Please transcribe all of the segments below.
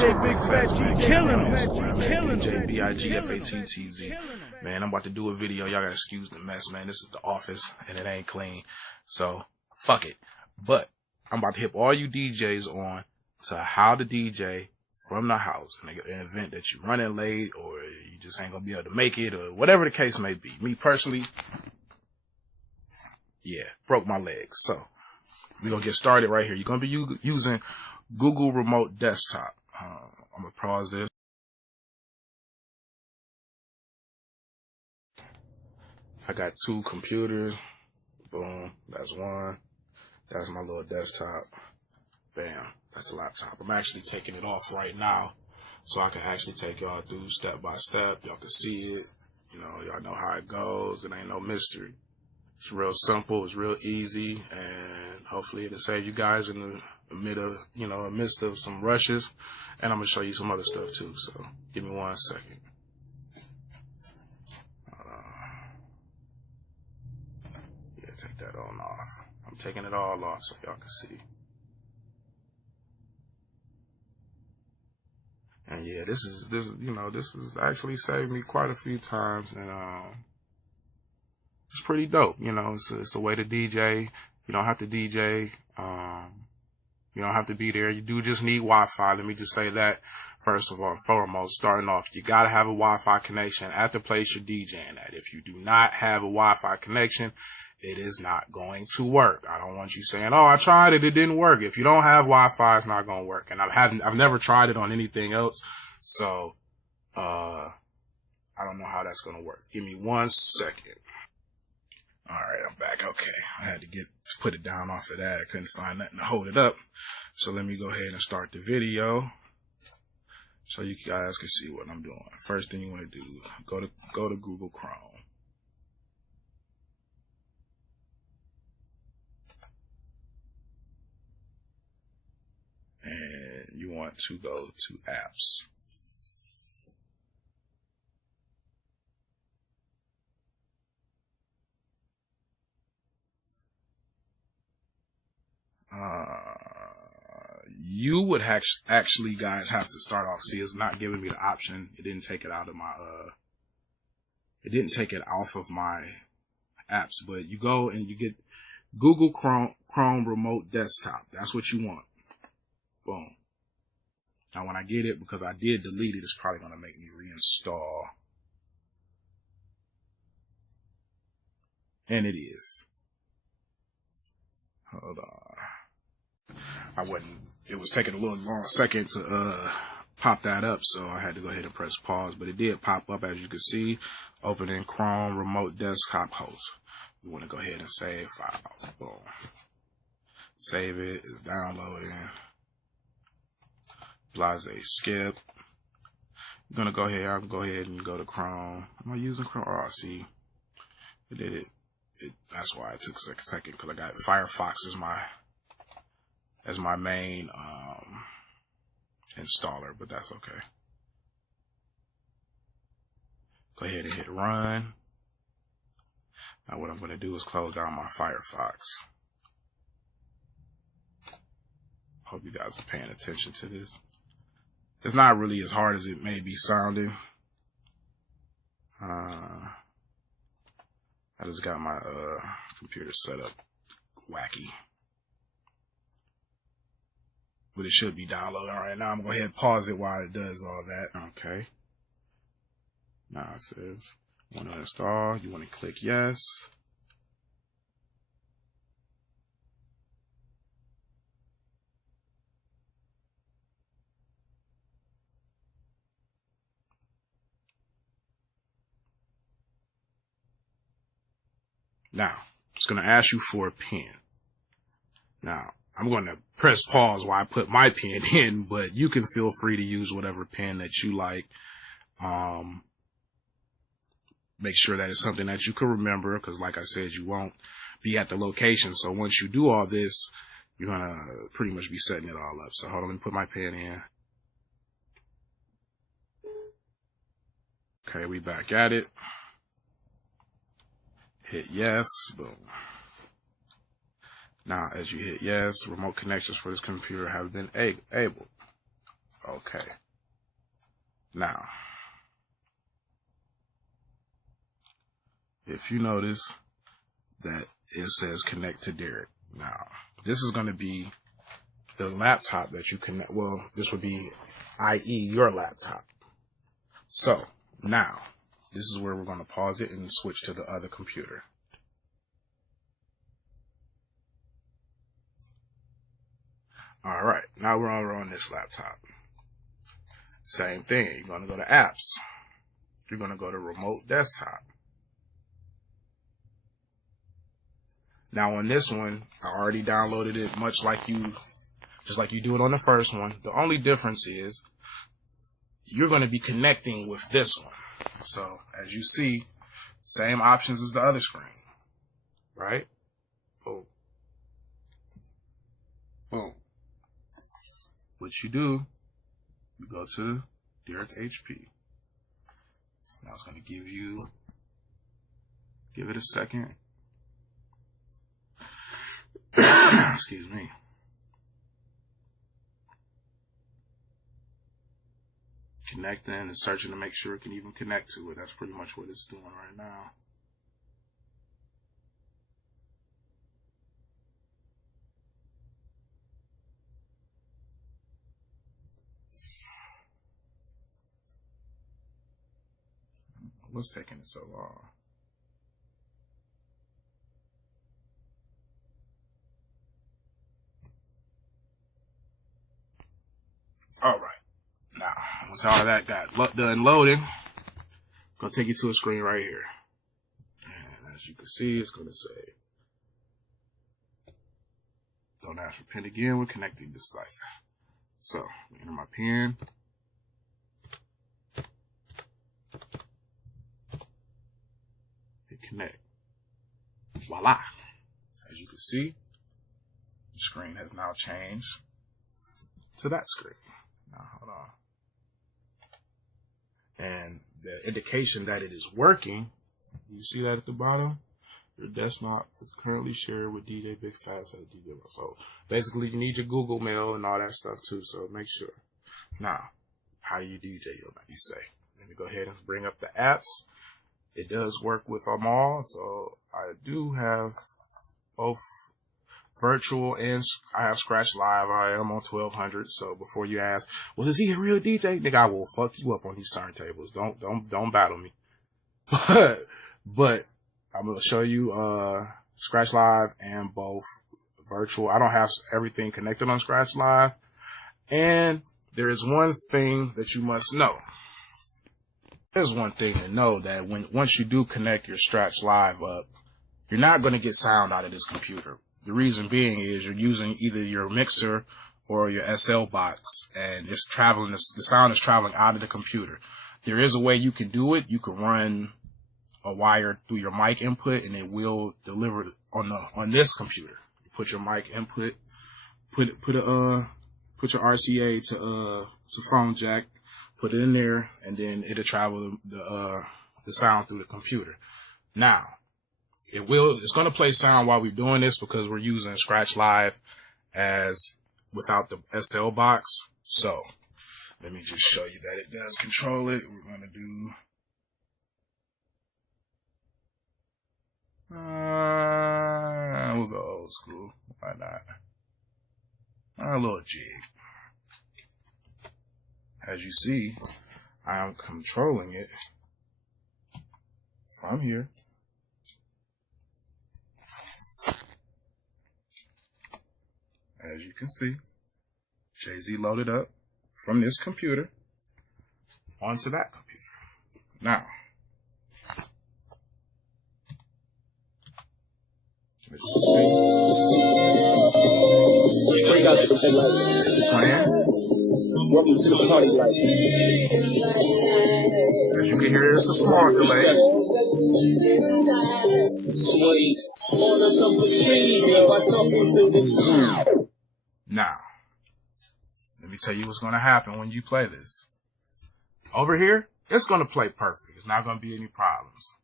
DJBIGFATTZ, killing them. DJBIGFATTZ. Man, I'm about to do a video. Y'all gotta excuse the mess, man. This is the office and it ain't clean. So, fuck it. But I'm about to hip all you DJs on to how to DJ from the house in an event that you're running late or you just ain't gonna be able to make it or whatever the case may be. Me personally, yeah, broke my legs. So, we're gonna get started right here. You're gonna be using Google Remote Desktop. I'm gonna pause this. I got two computers. Boom, that's one. That's my little desktop. Bam, that's the laptop. I'm actually taking it off right now so I can actually take y'all through step by step. Y'all can see it. You know, y'all know how it goes. It ain't no mystery. It's real simple. It's real easy, and hopefully it'll save you guys in the midst of some rushes. And I'm gonna show you some other stuff too. So give me 1 second. Yeah, take that on off. I'm taking it all off so y'all can see. And yeah, this has actually saved me quite a few times, and it's pretty dope. You know, it's a way to DJ. You don't have to DJ. You don't have to be there. You do just need Wi-Fi. Let me just say that first of all, foremost, starting off, you got to have a Wi-Fi connection at the place you're DJing at. If you do not have a Wi-Fi connection, it is not going to work. I don't want you saying, "Oh, I tried it, it didn't work." If you don't have Wi-Fi, it's not going to work. And I've never tried it on anything else, so I don't know how that's going to work. Give me 1 second. All right, I'm back. Okay, I had to put it down off of that. I couldn't find nothing to hold it up. So let me go ahead and start the video so you guys can see what I'm doing. First thing you want to do, go to Google Chrome. And you want to go to apps. You would actually, guys, have to start off. See, it's not giving me the option. It didn't take it out of my, it didn't take it off of my apps, but you go and you get Google Chrome Remote Desktop. That's what you want. Boom. Now, when I get it, because I did delete it, it's probably going to make me reinstall. And it is. Hold on. It was taking a little long second to pop that up, so I had to go ahead and press pause, but it did pop up, as you can see. Opening Chrome Remote Desktop Host. We want to go ahead and save file. Boom. Save it. It's downloading. Blase skip. I'm gonna go ahead. I can go ahead and go to Chrome. Am I using Chrome? Oh, see, it did it. That's why it took a second, because I got Firefox as my main installer, but that's okay. Go ahead and hit run. Now what I'm going to do is close down my Firefox. Hope you guys are paying attention to this. It's not really as hard as it may be sounding. I just got my computer set up wacky. But it should be downloading right now. I'm going to go ahead and pause it while it does all that. Okay. Now it says, want to install. You want to click yes. Now, it's going to ask you for a pin. Now, I'm going to press pause while I put my pin in, but you can feel free to use whatever pin that you like. Make sure that it's something that you can remember, because like I said, you won't be at the location. So once you do all this, you're going to pretty much be setting it all up. So hold on, let me put my pin in. Okay, we back at it. Hit yes, boom. Now, as you hit yes, remote connections for this computer have been enabled. Okay. Now, if you notice that it says connect to Derek. Now, this is going to be the laptop that you connect. Well, this would be, i.e., your laptop. So, now, this is where we're going to pause it and switch to the other computer. All right, now we're over on this laptop. Same thing. You're going to go to apps. You're going to go to remote desktop. Now on this one, I already downloaded it just like you do it on the first one. The only difference is you're going to be connecting with this one. So as you see, same options as the other screen, right? Boom. Boom. What you do, you go to Derek HP. Now it's going to give it a second. Excuse me. Connecting and searching to make sure it can even connect to it. That's pretty much what it's doing right now. What's taking it so long? All right. Now, once all that got done loading, gonna take you to a screen right here. And as you can see, it's gonna say, don't ask for PIN again, we're connecting this site. So, enter my PIN. Hit connect. Voila. As you can see, the screen has now changed to that screen. Now, hold on. And the indication that it is working, you see that at the bottom? Your desktop is currently shared with DJBIGFATTZ at DJBIGFATTZ. So basically, you need your Google Mail and all that stuff too. So make sure. Now, how you DJ? You say. Let me go ahead and bring up the apps. It does work with them all. So I do have both virtual and I have Scratch Live. I am on 1200. So before you ask, well, is he a real DJ? Nigga, I will fuck you up on these turntables. Don't battle me. But I'm gonna show you Scratch Live and both virtual. I don't have everything connected on Scratch Live. And there is one thing that you must know. There's one thing to know that once you do connect your Scratch Live up, you're not going to get sound out of this computer. The reason being is you're using either your mixer or your SL box, and it's traveling. The sound is traveling out of the computer. There is a way you can do it. You can run a wire through your mic input, and it will deliver on this computer. You put your mic input, put your RCA to phone jack, put it in there, and then it'll travel the sound through the computer. Now, it's going to play sound while we're doing this because we're using Scratch Live as without the SL box. So let me just show you that it does control it. We're going to do we'll go old school. Why not? A little jig. As you see, I am controlling it from here. As you can see, Jay-Z loaded up from this computer onto that computer. Now, it's playing. Welcome to the party, like. As you can hear, it's a small delay. Now, let me tell you what's going to happen when you play this. Over here, it's going to play perfect. It's not going to be any problems.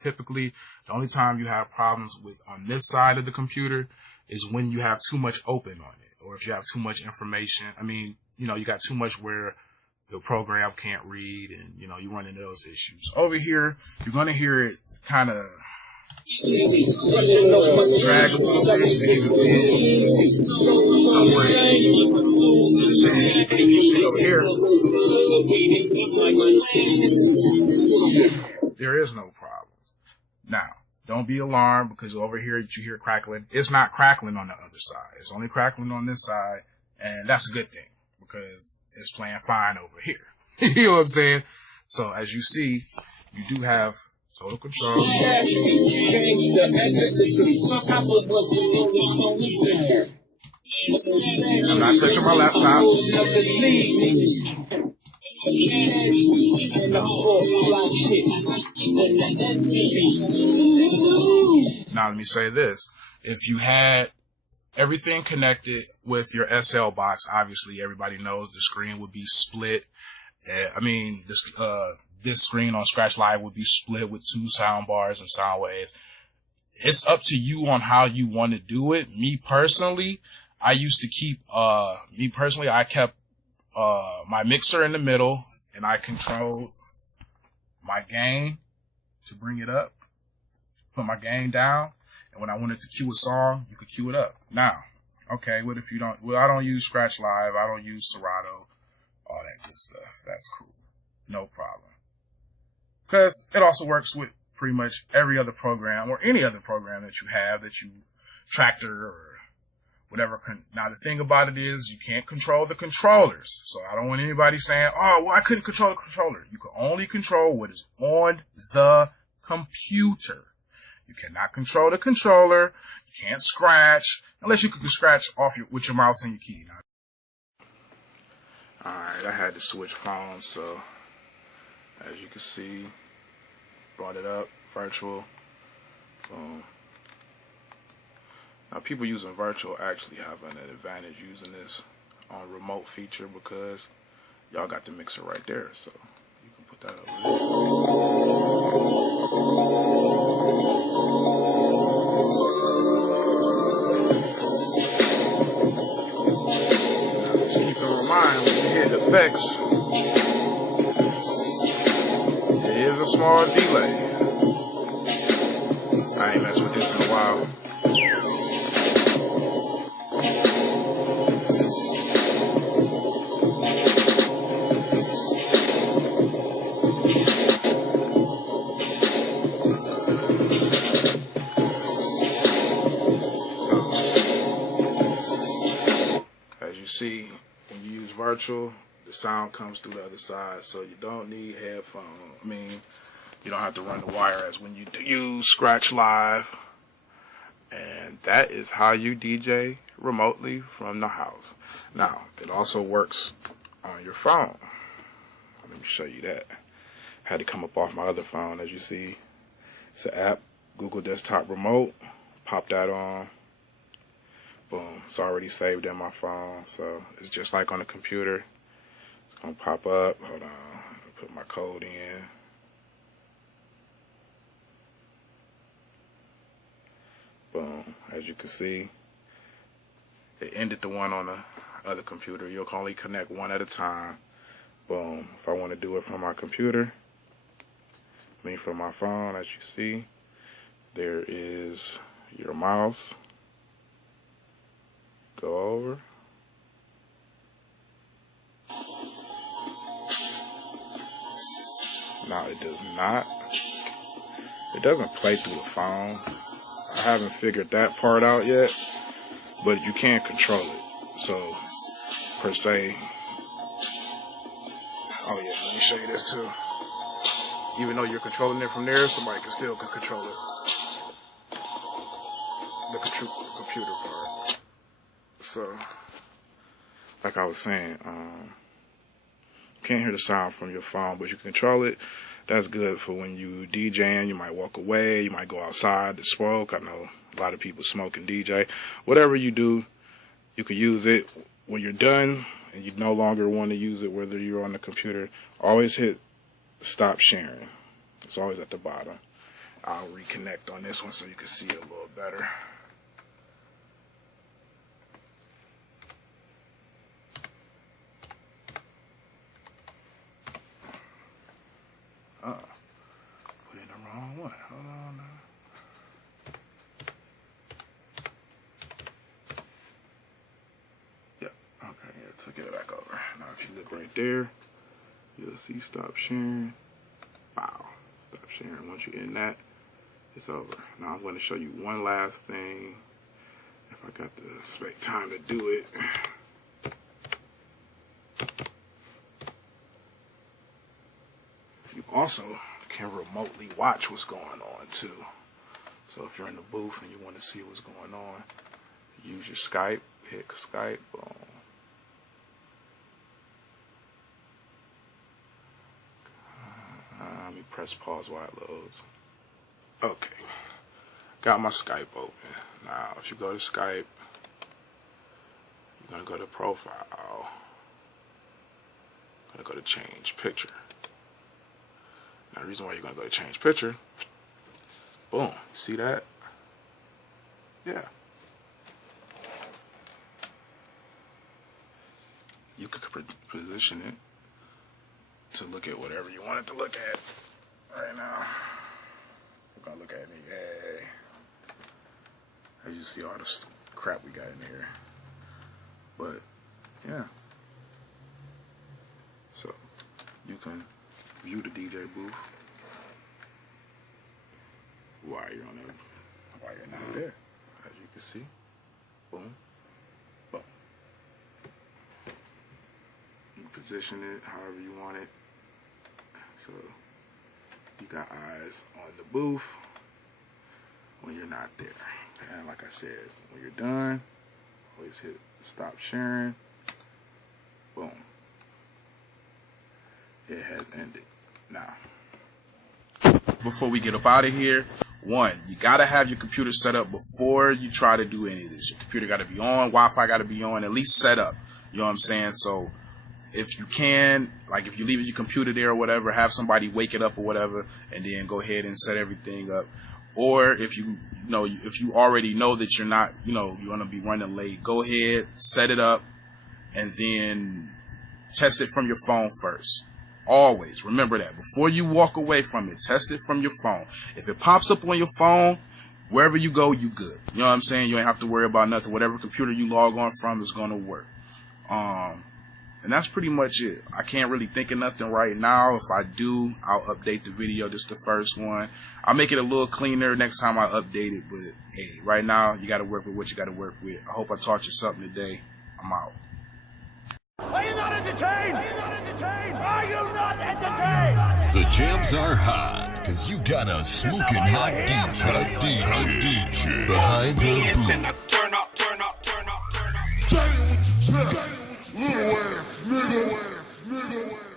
Typically, the only time you have problems with on this side of the computer is when you have too much open on it, or if you have too much information. you got too much where the program can't read, and you run into those issues. Over here, you're gonna hear it kind of drag a little bit, and you can see it somewhere. Over here, there is no problem. Now, don't be alarmed because over here you hear crackling. It's not crackling on the other side. It's only crackling on this side, and that's a good thing because it's playing fine over here. You know what I'm saying? So as you see, you do have total control. I'm not touching my laptop. Now let me say this. If you had everything connected with your SL box, obviously everybody knows the screen would be split. This screen on Scratch Live would be split with 2 sound bars and sound waves. It's up to you on how you want to do it. Me personally, I kept my mixer in the middle, and I controlled my gain to bring it up, put my gain down, and when I wanted to cue a song, you could cue it up. Now, okay, what if you don't? Well, I don't use Scratch Live, I don't use Serato, all that good stuff. That's cool, no problem. Because it also works with pretty much every other program or any other program that you have that you Tractor or whatever. Now, the thing about it is you can't control the controllers. So I don't want anybody saying, oh, well, I couldn't control the controller. You can only control what is on the computer. You cannot control the controller. You can't scratch unless you can scratch off with your mouse and your key. All right, I had to switch phones, so as you can see, brought it up, virtual. Boom. Now, people using virtual actually have an advantage using this on remote feature because y'all got the mixer right there, so you can put that over there. Now, keep in mind when you hit effects, there is a small delay. I ain't messed with this in a while. See, when you use virtual, the sound comes through the other side, so you don't need headphones. I mean, you don't have to run the wire as when you use Scratch Live. And that is how you DJ remotely from the house. Now, it also works on your phone. Let me show you that. I had to come up off my other phone. As you see, it's an app, Google Desktop Remote. Pop that on. Boom, it's already saved in my phone, so it's just like on the computer. It's gonna pop up. Hold on, I'll put my code in. Boom, as you can see, it ended the one on the other computer. You'll only connect one at a time. Boom, if I want to do it from my computer, from my phone, as you see, there is your mouse. Go over. Now it does not. It doesn't play through the phone. I haven't figured that part out yet, but you can control it. So, per se. Oh yeah, let me show you this too. Even though you're controlling it from there, somebody can still control it. The computer part. So, like I was saying, you can't hear the sound from your phone, but you can control it. That's good for when you DJing. You might walk away. You might go outside to smoke. I know a lot of people smoke and DJ. Whatever you do, you can use it. When you're done and you no longer want to use it, whether you're on the computer, always hit stop sharing. It's always at the bottom. I'll reconnect on this one so you can see it a little better. took it back over. Now if you look right there, you'll see stop sharing. Wow, stop sharing. Once you're in that, it's over. Now I'm going to show you one last thing. If I got the time to do it. You also can remotely watch what's going on too. So if you're in the booth and you want to see what's going on, use your Skype, hit Skype, boom. Let me press pause while it loads. Okay, got my Skype open. Now if you go to Skype, you're going to go to profile, going to go to change picture. Now the reason why you're going to go to change picture, boom, see that? Yeah. You could position it to look at whatever you want it to look at right now. We're going to look at me, yay. As you see all this crap we got in here. But, yeah. So, you can view the DJ booth while you're not there. As you can see, boom, boom. You position it however you want it. So you got eyes on the booth when you're not there. And like I said, when you're done, always hit stop sharing. Boom. It has ended. Now, before we get up out of here, one, you gotta have your computer set up before you try to do any of this. Your computer gotta be on, Wi-Fi gotta be on, at least set up. You know what I'm saying? So if you can, like if you leave your computer there or whatever, have somebody wake it up or whatever, and then go ahead and set everything up. Or if you already know that you're not, you're gonna be running late, go ahead, set it up, and then test it from your phone first. Always remember that before you walk away from it, test it from your phone. If it pops up on your phone, wherever you go, you good. You know what I'm saying? You ain't have to worry about nothing. Whatever computer you log on from is gonna work. And that's pretty much it. I can't really think of nothing right now. If I do, I'll update the video. This is the first one. I'll make it a little cleaner next time I update it. But hey, right now you got to work with what you got to work with. I hope I taught you something today. I'm out. Are you not entertained? Are you not entertained? Are you not entertained? The jams are hot, because you got a smoking hot DJ behind the booth. Turn up, turn up, turn up, turn up. Little ass nigga.